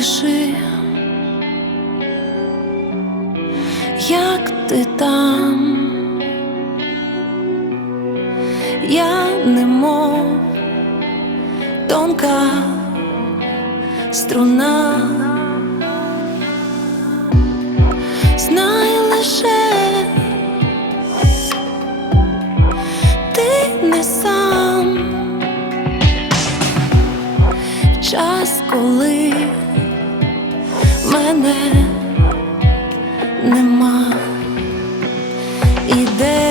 напиши, як ти там, я немов тонка струна, знай лише ти не сам. Час, коли мене нема, іде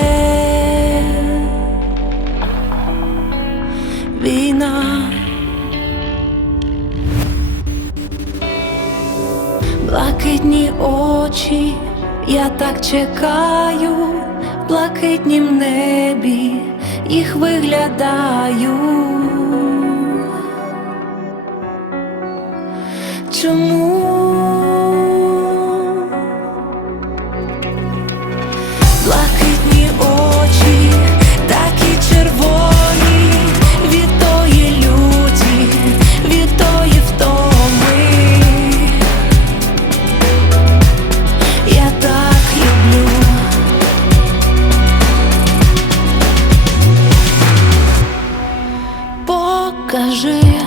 війна. Блакитні очі, я так чекаю, в блакитнім небі їх виглядаю. Чому блакитні очі, такі червоні, від тої люті, від тої втоми. Я так люблю. Покажи.